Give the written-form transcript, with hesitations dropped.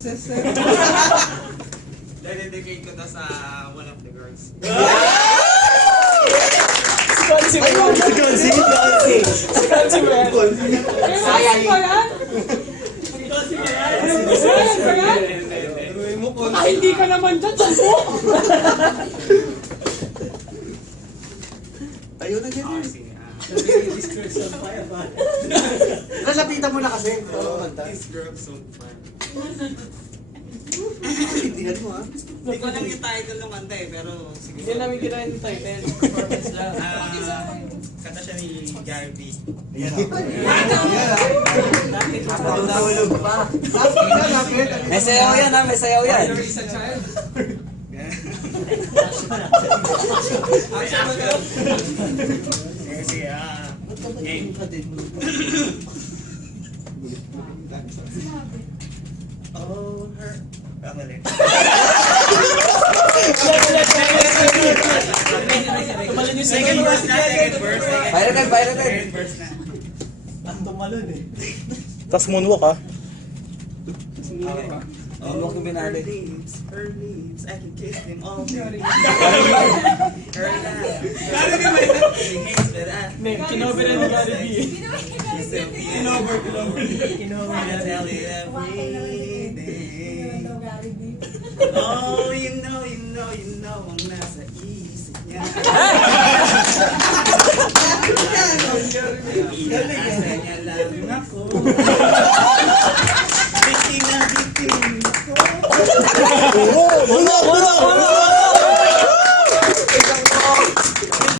Dedicate ko to sa one of the girls. Si Consi ba yan? Sayang ba yan? Sayang ba yan? Baka hindi ka naman dyan, sampo! Ayun na dyan. Sige. Lapitan mo na kasi. This girl so fun. Tingnan mo ha. Hindi ko alam yung title ng kanta eh, pero siguro. Hindi namin kinain yung title. Performance lang. Kanta siya ni Gary B. Ayan o. Natulog pa. May sayaw yan ha, may sayaw yan. Sige, game. Oh, her. Tumalin yung second verse na, second verse. Pirated. Verse na. Tas moonwalk ah. Moonwalk yung binali. Her lips, I can kiss them all day. Her laugh. She hates but I Kinover ni Gary B. she's so beautiful. I tell you every day. Oh, you know, ang nasa isip niya. Asa niya lang ako.